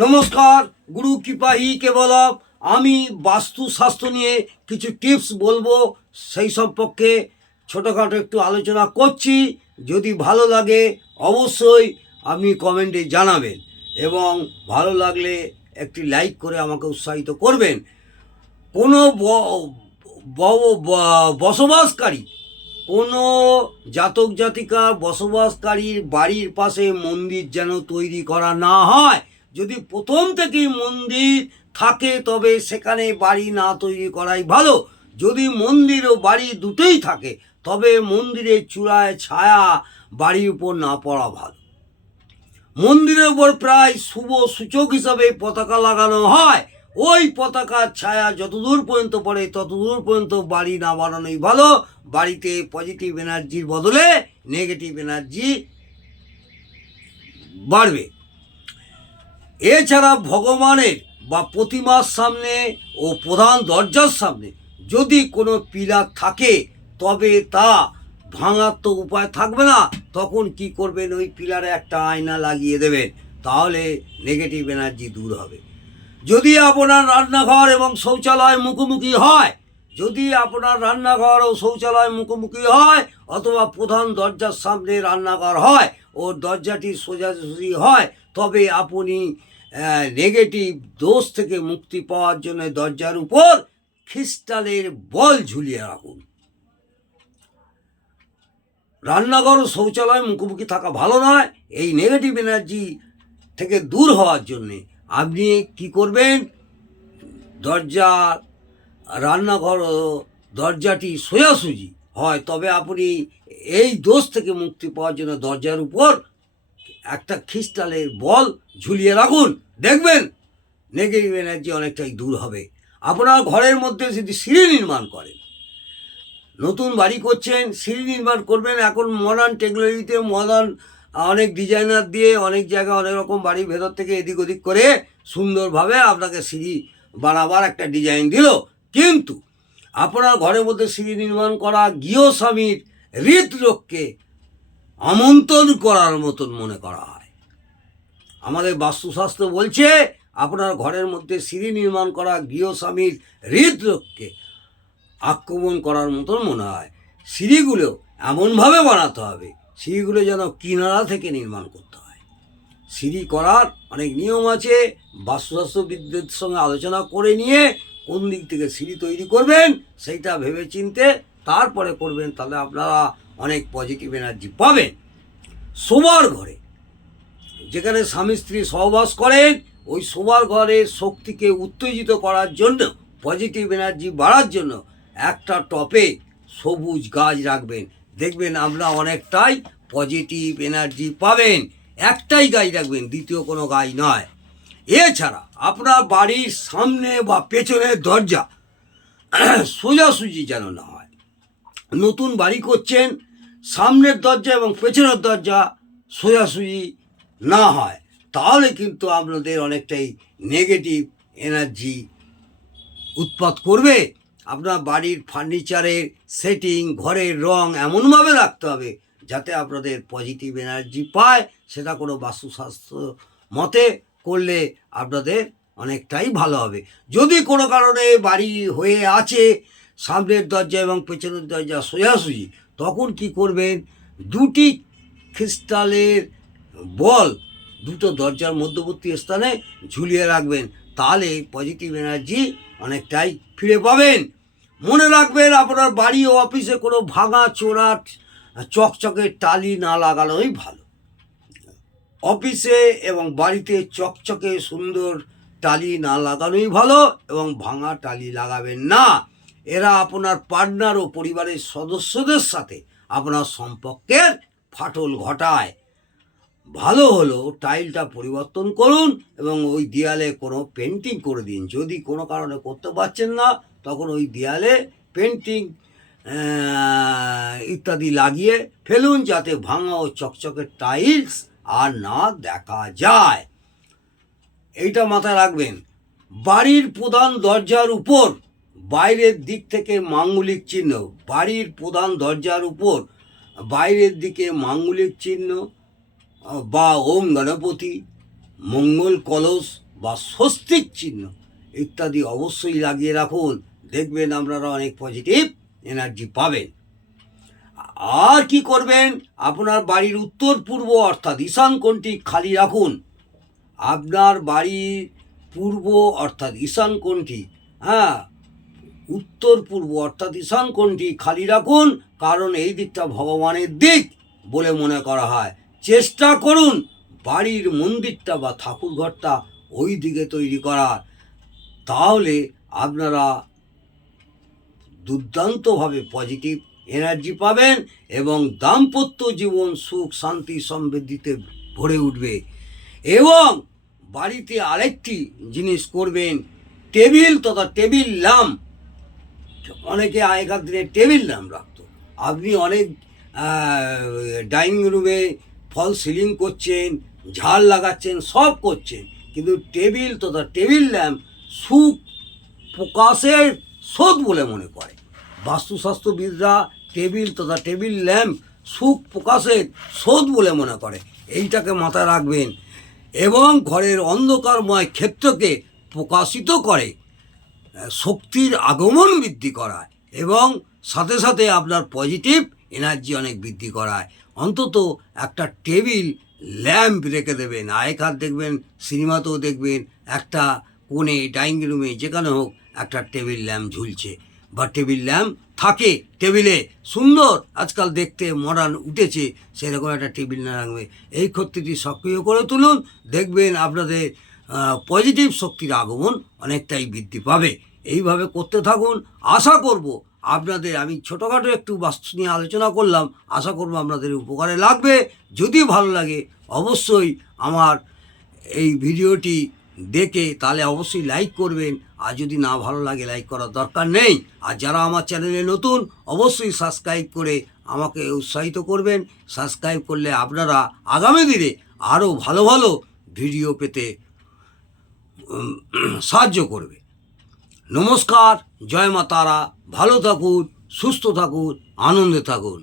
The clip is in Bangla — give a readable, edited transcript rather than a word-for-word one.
নমস্কার, গুরু কৃপাহি কেবলম। আমি বাস্তুশাস্ত্র নিয়ে কিছু টিপস বলবো, সেই সম্পর্কে ছোটোখাটো একটু আলোচনা করছি। যদি ভালো লাগে অবশ্যই আপনি কমেন্টে জানাবেন এবং ভালো লাগলে একটি লাইক করে আমাকে উৎসাহিত করবেন। কোনো বসবাসকারী, কোনো জাতক জাতিকার বসবাসকারীর বাড়ির পাশে মন্দির যেন তৈরি করা না হয়। যদি প্রথম থেকেই মন্দির থাকে তবে সেখানে বাড়ি না তৈরি করাই ভালো। যদি মন্দির ও বাড়ি দুটোই থাকে তবে মন্দিরের চূড়ায় ছায়া বাড়ির উপর না পড়া ভালো। মন্দিরের উপর প্রায় শুভ সূচক হিসাবে পতাকা লাগানো হয়। ওই পতাকার ছায়া যতদূর পর্যন্ত পড়ে ততদূর পর্যন্ত বাড়ি না বানানোই ভালো। বাড়িতে পজিটিভ এনার্জির বদলে নেগেটিভ এনার্জি বাড়বে। এছাড়া ভগবানের বা প্রতিমার সামনে ও প্রধান দরজার সামনে যদি কোনো পিলার থাকে তবে তা ভাঙার তো উপায় থাকবে না। তখন কি করবেন, ওই পিলারে একটা আয়না লাগিয়ে দেবেন, তাহলে নেগেটিভ এনার্জি দূর হবে। যদি আপনার রান্নাঘর এবং শৌচালয় মুখোমুখি হয়, যদি আপনার রান্নাঘর ও শৌচালয় মুখোমুখি হয় অথবা প্রধান দরজার সামনে রান্নাঘর হয় ও দরজাটি সোজাসুজি হয়, তবে আপনি নেগেটিভ দোষ থেকে মুক্তি পাওয়ার জন্য দরজার উপর ক্রিস্টালের বল ঝুলিয়ে রাখুন। রান্নাঘর ও শৌচালয় মুখোমুখি থাকা ভালো নয়। এই নেগেটিভ এনার্জি থেকে দূর হওয়ার জন্যে আপনি কি করবেন, রান্নাঘর ও দরজাটি সোজাসুজি হয় তবে আপনি এই দোষ থেকে মুক্তি পাওয়ার জন্য দরজার উপর একটা ক্রিস্টালের বল ঝুলিয়ে রাখুন। দেখবেন নেগেটিভ এনার্জি অনেকটাই দূর হবে। আপনার ঘরের মধ্যে যদি সিঁড়ি নির্মাণ করেন, নতুন বাড়ি করছেন, সিঁড়ি নির্মাণ করবেন। এখন মডার্ন টেকনোলজিতে মডার্ন অনেক ডিজাইনার দিয়ে অনেক জায়গায় অনেক রকম বাড়ির ভেতর থেকে এদিক ওদিক করে সুন্দরভাবে আপনাকে সিঁড়ি বানাবার একটা ডিজাইন দিল। কিন্তু আপনার ঘরের মধ্যে সিঁড়ি নির্মাণ করা গৃহস্বামীর হৃদরোগকে আমন্ত্রণ করার মতন মনে করা হয়। আমাদের বাস্তুশাস্ত্র বলছে আপনার ঘরের মধ্যে সিঁড়ি নির্মাণ করা গৃহস্বামীর হৃদরোগকে আক্রমণ করার মতন মনে হয়। সিঁড়িগুলো এমনভাবে বানাতে হবে, সিঁড়িগুলো যেন কিনারা থেকে নির্মাণ করতে হয়। সিঁড়ি করার অনেক নিয়ম আছে, বাস্তুশাস্ত্রবিদদের সঙ্গে আলোচনা করে নিয়ে কোন দিক থেকে সিঁড়ি তৈরি করবেন সেইটা ভেবে চিনতে তারপরে করবেন, তাহলে আপনারা অনেক পজিটিভ এনার্জি পাবেন। শোবার ঘরে, যেখানে স্বামী স্ত্রী সহবাস করেন, ওই শোবার ঘরের শক্তিকে উত্তেজিত করার জন্য, পজিটিভ এনার্জি বাড়ার জন্য একটা টপে সবুজ গাছ রাখবেন। দেখবেন আপনারা অনেকটাই পজিটিভ এনার্জি পাবেন। একটাই গাছ রাখবেন, দ্বিতীয় কোনো গাছ নয়। এছাড়া আপনার বাড়ির সামনে বা পেছনের দরজা সোজাসুজি যেন না হয়। নতুন বাড়ি করছেন, সামনের দরজা এবং পেছনের দরজা সোজাসুজি না হয়, তাহলে কিন্তু আপনাদের অনেকটাই নেগেটিভ এনার্জি উৎপাত করবে। আপনার বাড়ির ফার্নিচারের সেটিং, ঘরের রং এমনভাবে রাখতে হবে যাতে আপনাদের পজিটিভ এনার্জি পায়। সেটা কোনো বাস্তুশাস্ত্র মতে করলে আপনাদের অনেকটাই ভালো হবে। যদি কোনো কারণে বাড়ি হয়ে আছে সামনের দরজা এবং পেছনের দরজা সোজাসুজি, তখন কি করবেন, দুটি ক্রিস্টালের বল দুটো দরজার মধ্যবর্তী স্থানে ঝুলিয়ে রাখবেন, তাহলে পজিটিভ এনার্জি অনেকটাই ফিরে পাবেন। মনে রাখবেন আপনার বাড়ি ও অফিসে কোনো ভাঙা চোরা চকচকের টালি না লাগানোই ভালো। অফিসে এবং বাড়িতে চকচকে সুন্দর টালি না লাগানোই ভালো এবং ভাঙা টালি লাগাবেন না। এরা আপনার পার্টনার ও পরিবারের সদস্যদের সাথে আপনার সম্পর্কের ফাটল ঘটায়। ভালো হলো টাইলটা পরিবর্তন করুন এবং ওই দেয়ালে কোনো পেন্টিং করে দিন। যদি কোনো কারণে করতে পারছেন না, তখন ওই দেয়ালে পেন্টিং ইত্যাদি লাগিয়ে ফেলুন, যাতে ভাঙা ও চকচকের টাইলস আর না দেখা যায়। এইটা মাথায় রাখবেন। বাড়ির প্রধান দরজার উপর বাইরের দিক থেকে মাঙ্গলিক চিহ্ন, বাড়ির প্রধান দরজার উপর বাইরের দিকে মাঙ্গলিক চিহ্ন বা ওম গণপতি, মঙ্গল কলস বা স্বস্তিক চিহ্ন ইত্যাদি অবশ্যই লাগিয়ে রাখুন। দেখবেন আপনারা অনেক পজিটিভ এনার্জি পাবেন। আর কি করবেন, আপনার বাড়ির উত্তর পূর্ব অর্থাৎ ঈশান কোণটি খালি রাখুন। আপনার বাড়ির পূর্ব অর্থাৎ ঈশান কোণটি, উত্তর পূর্ব অর্থাৎ ঈশান কোণটি খালি রাখুন, কারণ এই দিকটা ভগবানের দিক বলে মনে করা হয়। চেষ্টা করুন বাড়ির মন্দিরটা বা ঠাকুর ঘরটা ওই দিকে তৈরি করার, তাহলে আপনারা দুর্দান্তভাবে পজিটিভ এনার্জি পাবেন এবং দাম্পত্য জীবন সুখ শান্তি সমৃদ্ধিতে ভরে উঠবে। এবং বাড়িতে আরেকটি জিনিস করবেন, টেবিল তথা টেবিল ল্যাম্প। অনেকে আগেকার দিনে টেবিল ল্যাম্প রাখতো। আপনি অনেক ডাইনিং রুমে ফল সিলিং করছেন, ঝাড় লাগাচ্ছেন, সব করছেন, কিন্তু টেবিল তথা টেবিল ল্যাম্প সুখ প্রকাশের স্রোত বলে মনে করে। বাস্তুশাস্ত্রবিদরা টেবিল তথা টেবিল ল্যাম্প সুখ প্রকাশের স্রোত বলে মনে করে। এইটাকে মাথায় রাখবেন এবং ঘরের অন্ধকারময় ক্ষেত্রকে প্রকাশিত করে, শক্তির আগমন বৃদ্ধি করায় এবং সাথে সাথে আপনার পজিটিভ এনার্জি অনেক বৃদ্ধি করায়। অন্তত একটা টেবিল ল্যাম্প রেখে দেবেন। আগেকার দেখবেন সিনেমাতেও দেখবেন একটা কোণে ডাইনিং রুমে যেখানে হোক একটা টেবিল ল্যাম্প ঝুলছে বা টেবিল ল্যাম্প থাকে টেবিলে, সুন্দর আজকাল দেখতে মডার্ন উঠেছে, সেরকম একটা টেবিল ল্যাম্প রাখবে। এই ক্ষেত্রটি সক্রিয় করে তুলুন, দেখবেন আপনাদের পজিটিভ শক্তির আগমন অনেকটাই বৃদ্ধি পাবে। এইভাবে করতে থাকুন। আশা করব আপনাদের, আমি ছোটোখাটো একটু বাস্তু নিয়ে আলোচনা করলাম, আশা করব আপনাদের উপকারে লাগবে। যদি ভালো লাগে অবশ্যই আমার এই ভিডিওটি দেখে তাহলে অবশ্যই লাইক করবেন, আর যদি না ভালো লাগে লাইক করার দরকার নেই। আর যারা আমার চ্যানেলে নতুন অবশ্যই সাবস্ক্রাইব করে আমাকে উৎসাহিত করবেন। সাবস্ক্রাইব করলে আপনারা আগামী দিনে আরও ভালো ভালো ভিডিও পেতে সাহায্য করবে। নমস্কার, জয় মা তারা। ভালো থাকুন, সুস্থ থাকুন, আনন্দে থাকুন।